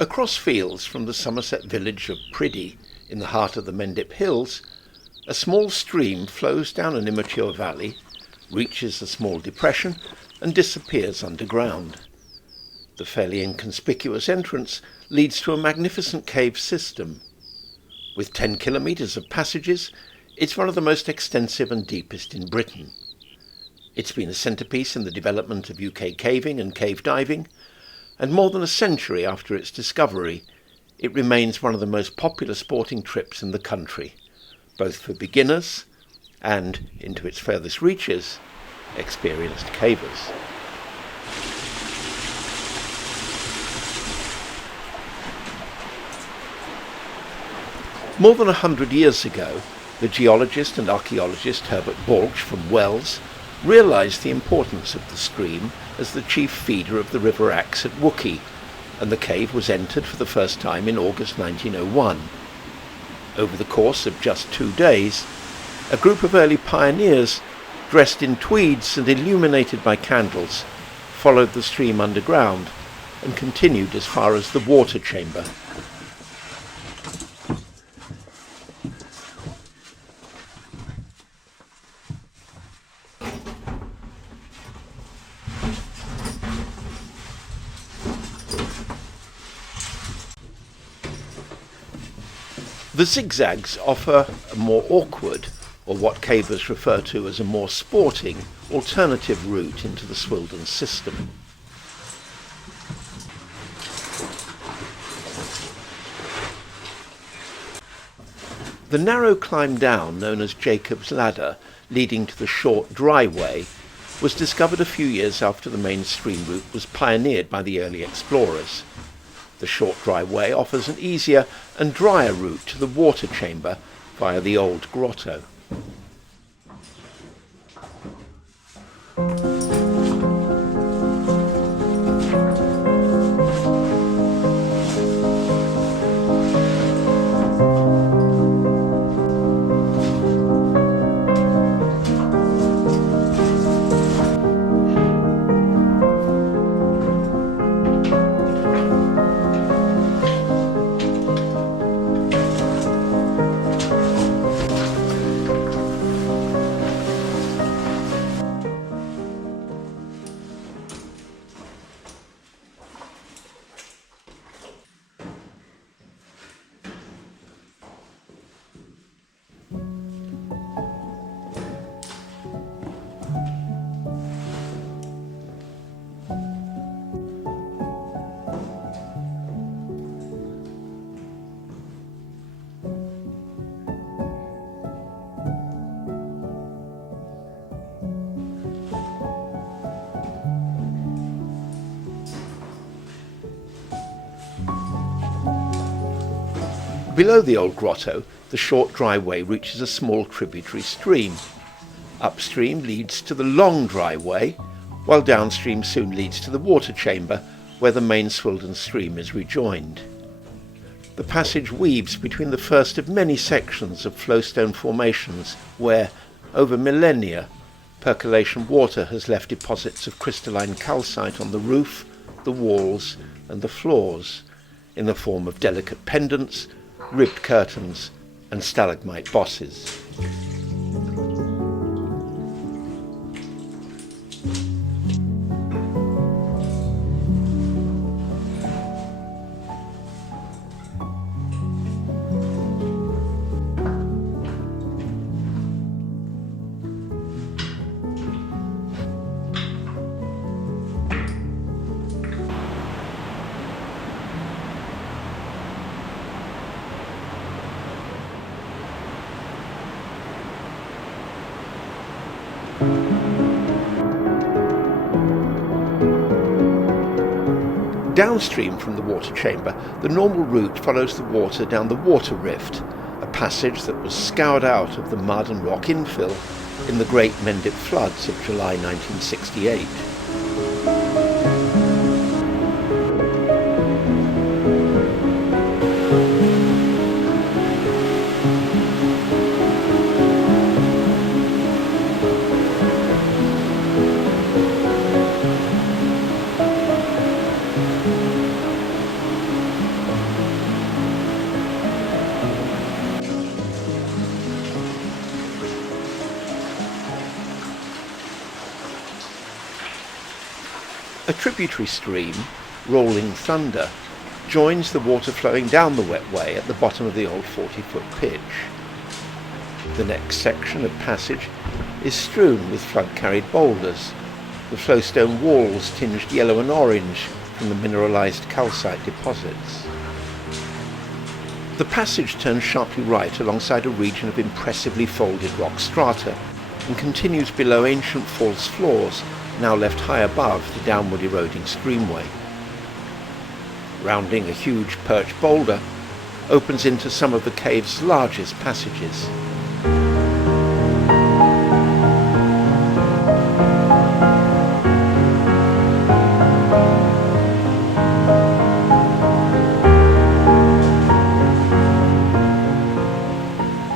Across fields from the Somerset village of Priddy, in the heart of the Mendip Hills, a small stream flows down an immature valley, reaches a small depression, and disappears underground. The fairly inconspicuous entrance leads to a magnificent cave system. With 10 kilometres of passages, it's one of the most extensive and deepest in Britain. It's been a centrepiece in the development of UK caving and cave diving, and more than a century after its discovery, it remains one of the most popular sporting trips in the country, both for beginners and, into its furthest reaches, experienced cavers. More than 100 years ago, the geologist and archaeologist Herbert Balch from Wells realised the importance of the stream as the chief feeder of the River Axe at Wookey, and the cave was entered for the first time in August 1901. Over the course of just 2 days, a group of early pioneers, dressed in tweeds and illuminated by candles, followed the stream underground and continued as far as the water chamber. The Zig-Zags offer a more awkward, or what cavers refer to as a more sporting, alternative route into the Swildon system. The narrow climb down, known as Jacob's Ladder, leading to the short dry way, was discovered a few years after the main stream route was pioneered by the early explorers. The short dry way offers an easier and drier route to the water chamber via the old grotto. Below the old grotto, the short dry way reaches a small tributary stream. Upstream leads to the long dry way, while downstream soon leads to the water chamber, where the main Swildon stream is rejoined. The passage weaves between the first of many sections of flowstone formations where, over millennia, percolation water has left deposits of crystalline calcite on the roof, the walls and the floors, in the form of delicate pendants, ribbed curtains and stalagmite bosses. Downstream from the water chamber, the normal route follows the water down the water rift, a passage that was scoured out of the mud and rock infill in the great Mendip floods of July 1968. tributary stream, Rolling Thunder, joins the water flowing down the wetway at the bottom of the old 40-foot pitch. The next section of passage is strewn with flood-carried boulders, the flowstone walls tinged yellow and orange from the mineralised calcite deposits. The passage turns sharply right alongside a region of impressively folded rock strata and continues below ancient false floors now left high above the downward eroding streamway. Rounding a huge perch boulder opens into some of the cave's largest passages.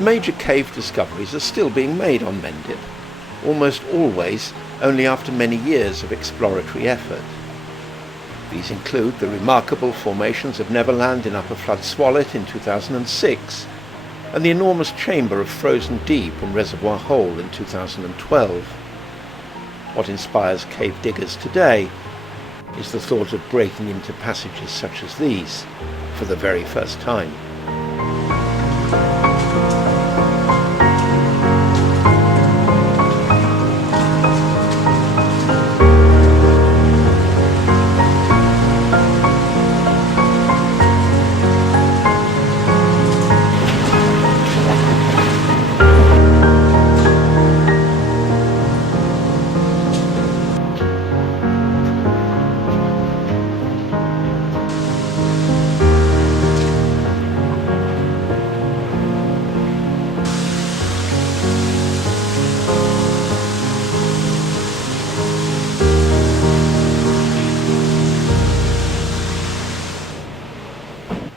Major cave discoveries are still being made on Mendip, almost always only after many years of exploratory effort. These include the remarkable formations of Neverland in Upper Flood Swallet in 2006 and the enormous chamber of Frozen Deep in Reservoir Hole in 2012. What inspires cave diggers today is the thought of breaking into passages such as these for the very first time.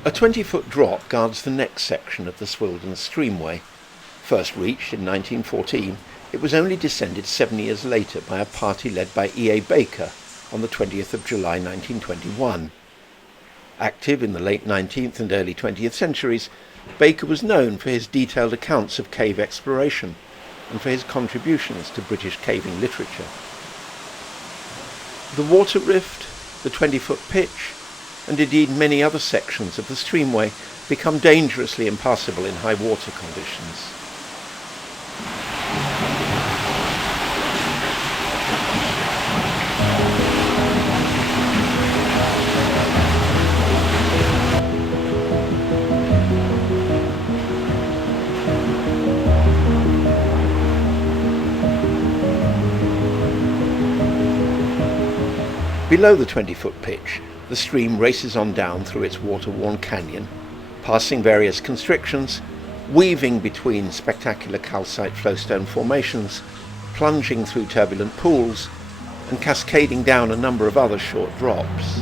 A 20-foot drop guards the next section of the Swildon streamway. First reached in 1914, it was only descended 7 years later by a party led by E. A. Baker on the 20th of July 1921. Active in the late 19th and early 20th centuries, Baker was known for his detailed accounts of cave exploration and for his contributions to British caving literature. The water rift, the 20-foot pitch, and indeed many other sections of the streamway become dangerously impassable in high water conditions. Below the 20-foot pitch, the stream races on down through its water-worn canyon, passing various constrictions, weaving between spectacular calcite flowstone formations, plunging through turbulent pools, and cascading down a number of other short drops.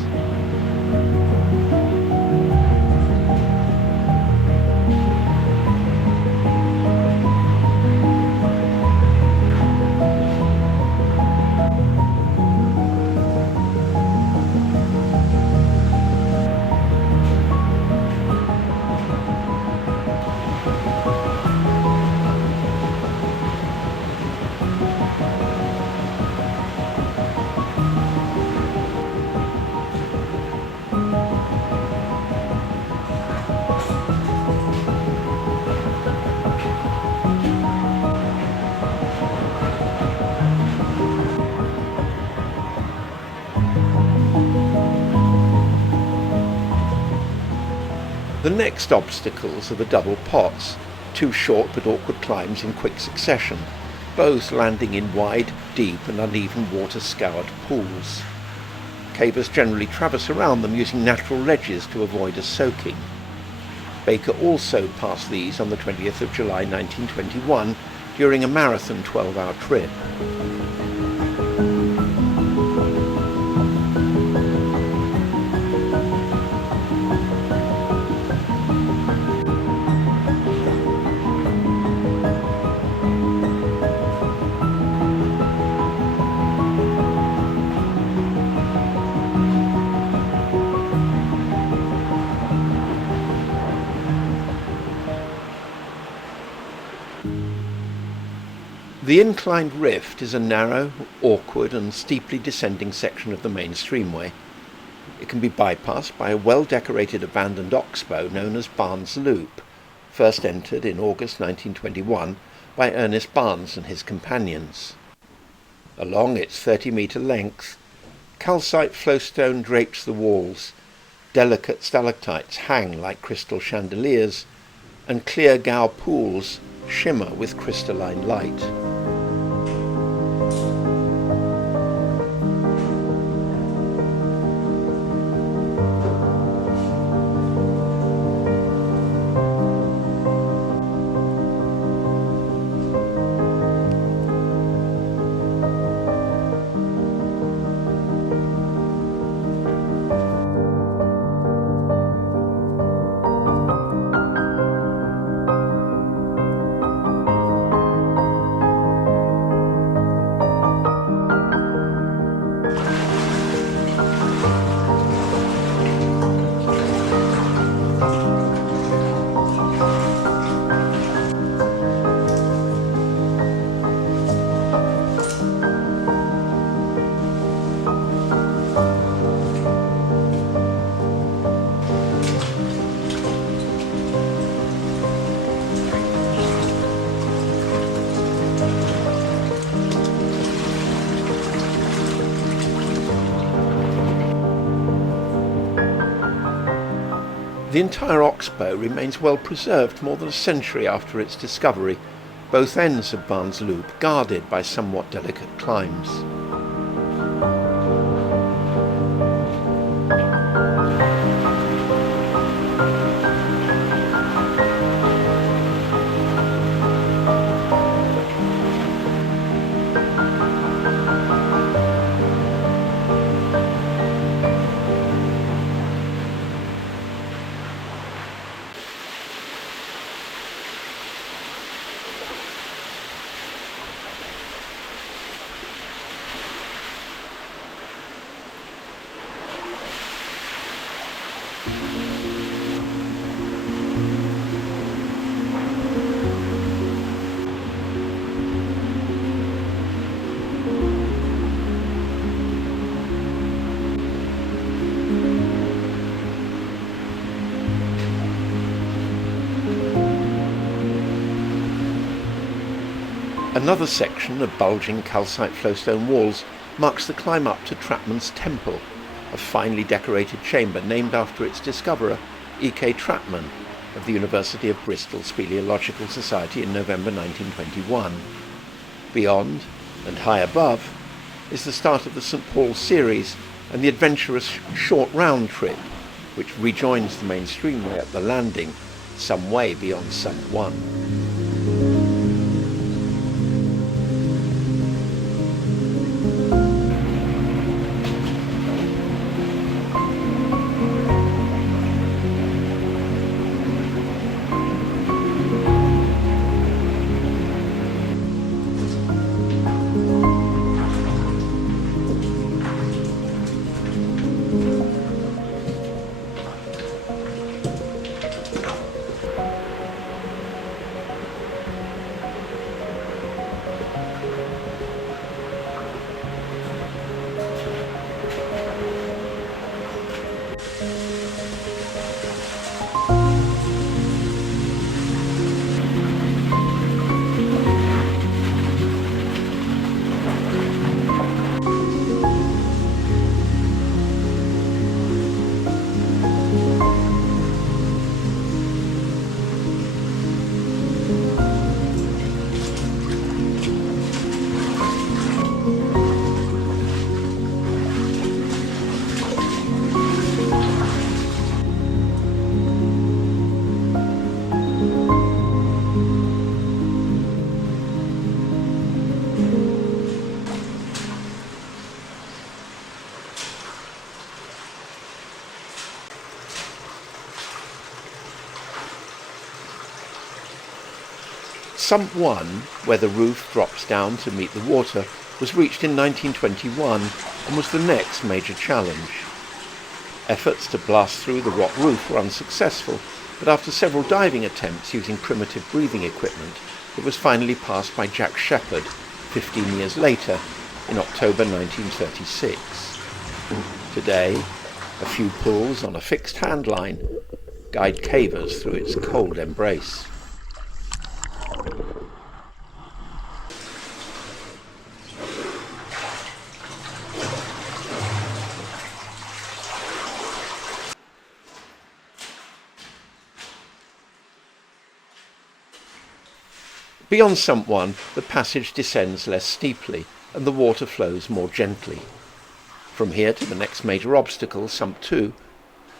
The next obstacles are the double pots, two short but awkward climbs in quick succession, both landing in wide, deep and uneven water-scoured pools. Cavers generally traverse around them using natural ledges to avoid a soaking. Baker also passed these on the 20th of July 1921 during a marathon 12-hour trip. The inclined rift is a narrow, awkward and steeply descending section of the main streamway. It can be bypassed by a well-decorated abandoned oxbow known as Barnes Loop, first entered in August 1921 by Ernest Barnes and his companions. Along its 30-metre length, calcite flowstone drapes the walls, delicate stalactites hang like crystal chandeliers, and clear Gao pools shimmer with crystalline light. The entire oxbow remains well preserved more than a century after its discovery, both ends of Barnes Loop guarded by somewhat delicate climbs. Another section of bulging calcite flowstone walls marks the climb up to Trapman's Temple, a finely decorated chamber named after its discoverer, E.K. Trapman, of the University of Bristol Speleological Society in November 1921. Beyond, and high above, is the start of the St Paul's series and the adventurous short round trip, which rejoins the main streamway at the landing, some way beyond Sump 1. Sump 1, where the roof drops down to meet the water, was reached in 1921 and was the next major challenge. Efforts to blast through the rock roof were unsuccessful, but after several diving attempts using primitive breathing equipment, it was finally passed by Jack Sheppard 15 years later, in October 1936. Today, a few pulls on a fixed hand line guide cavers through its cold embrace. Beyond Sump 1, the passage descends less steeply and the water flows more gently. From here to the next major obstacle, Sump 2,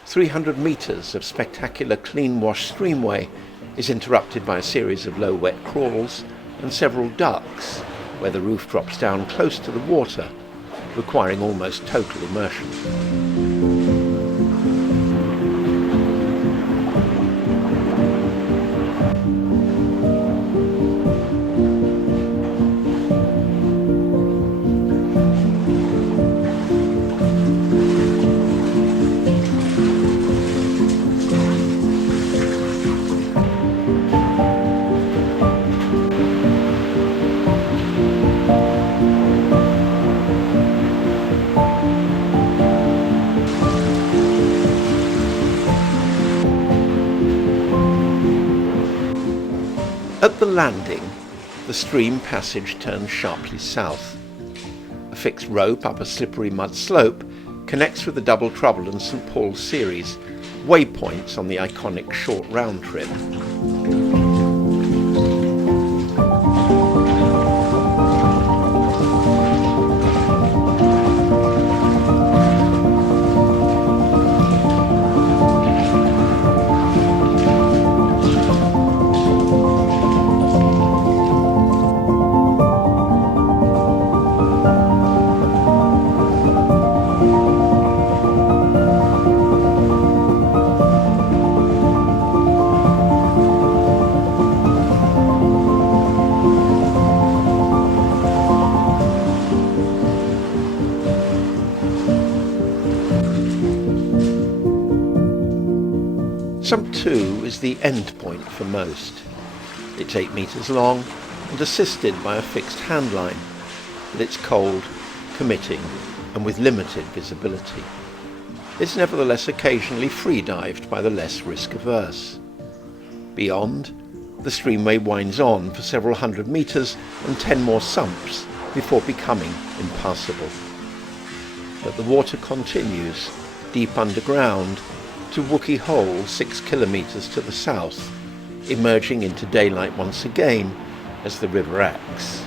300 metres of spectacular clean-washed streamway is interrupted by a series of low wet crawls and several ducks, where the roof drops down close to the water, requiring almost total immersion. At the landing, the stream passage turns sharply south. A fixed rope up a slippery mud slope connects with the Double Trouble and St Paul's series, waypoints on the iconic short round trip. Sump 2 is the end point for most. It's 8 metres long and assisted by a fixed hand line, but it's cold, committing and with limited visibility. It's nevertheless occasionally free-dived by the less risk-averse. Beyond, the streamway winds on for several hundred metres and 10 more sumps before becoming impassable. But the water continues, deep underground, to Wookey Hole 6 kilometres to the south, emerging into daylight once again as the river acts.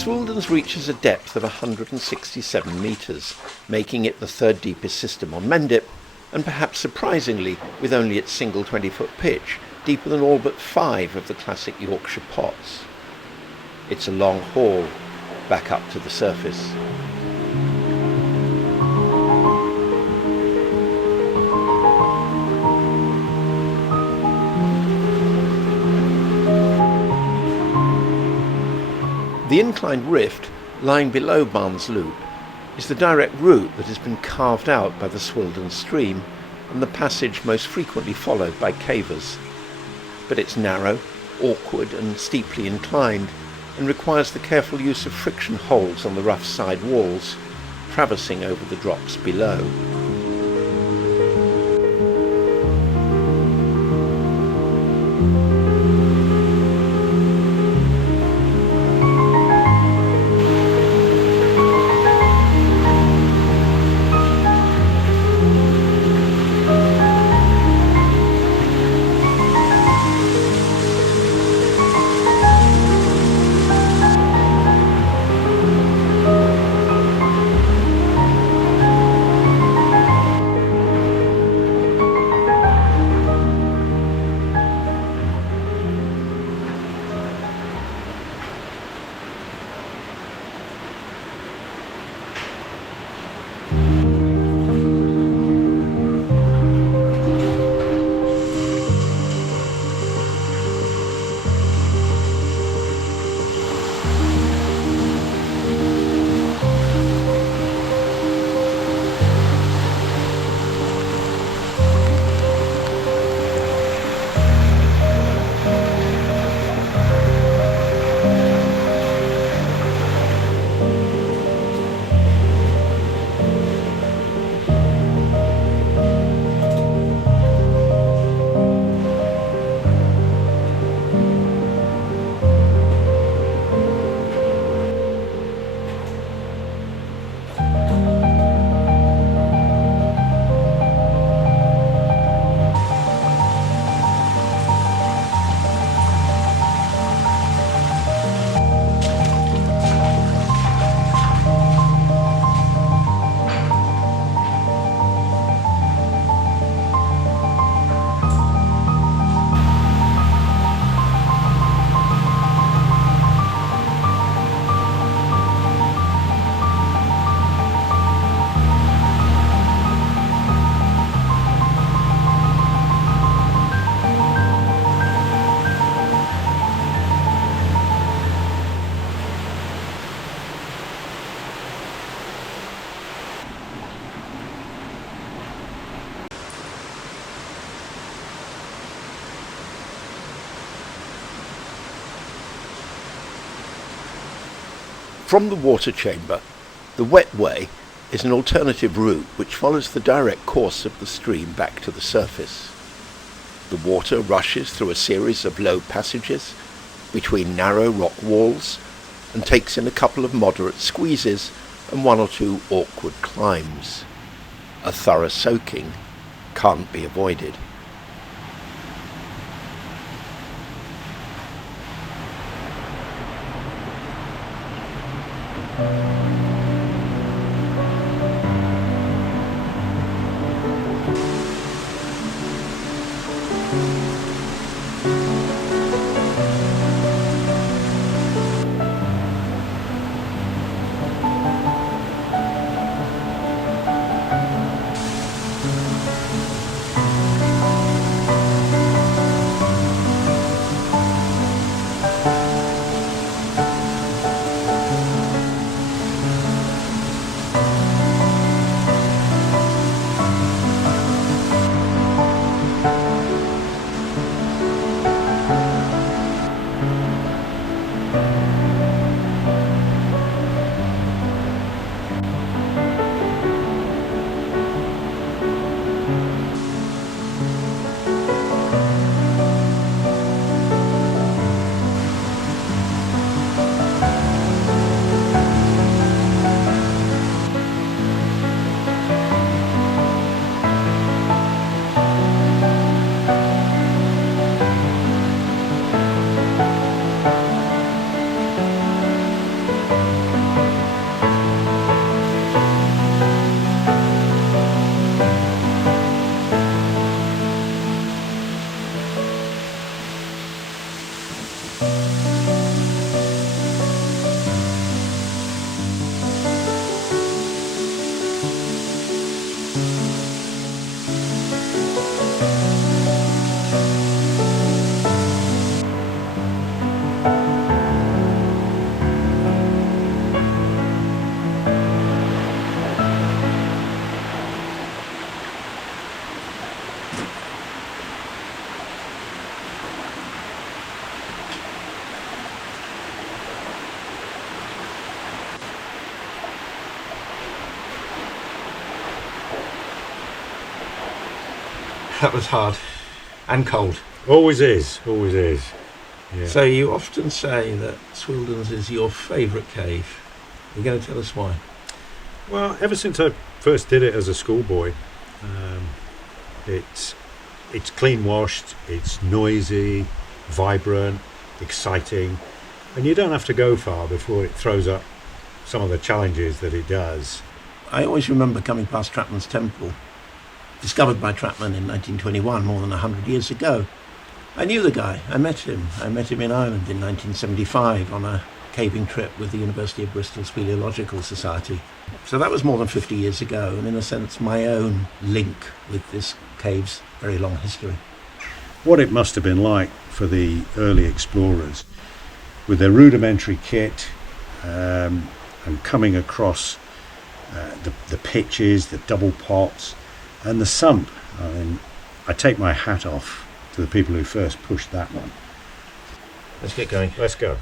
Swildon reaches a depth of 167 metres, making it the third deepest system on Mendip, and perhaps surprisingly, with only its single 20-foot pitch, deeper than all but 5 of the classic Yorkshire pots. It's a long haul back up to the surface. The inclined rift, lying below Barnes Loop, is the direct route that has been carved out by the Swildon stream and the passage most frequently followed by cavers. But it's narrow, awkward and steeply inclined, and requires the careful use of friction holes on the rough side walls, traversing over the drops below. From the water chamber, the wet way is an alternative route which follows the direct course of the stream back to the surface. The water rushes through a series of low passages between narrow rock walls and takes in a couple of moderate squeezes and one or two awkward climbs. A thorough soaking can't be avoided. That was hard and cold. Always is, always is. Yeah. So you often say that Swildon's is your favourite cave. You're going to tell us why? Well, ever since I first did it as a schoolboy, it's clean washed, it's noisy, vibrant, exciting, and you don't have to go far before it throws up some of the challenges that it does. I always remember coming past Trapman's Temple, discovered by Trapman in 1921, more than 100 years ago. I knew the guy. I met him in Ireland in 1975 on a caving trip with the University of Bristol Speleological Society. So that was more than 50 years ago, and in a sense my own link with this cave's very long history. What it must have been like for the early explorers with their rudimentary kit and coming across the pitches, the double pots and the sump. I mean, I take my hat off to the people who first pushed that one. Let's get going. Let's go.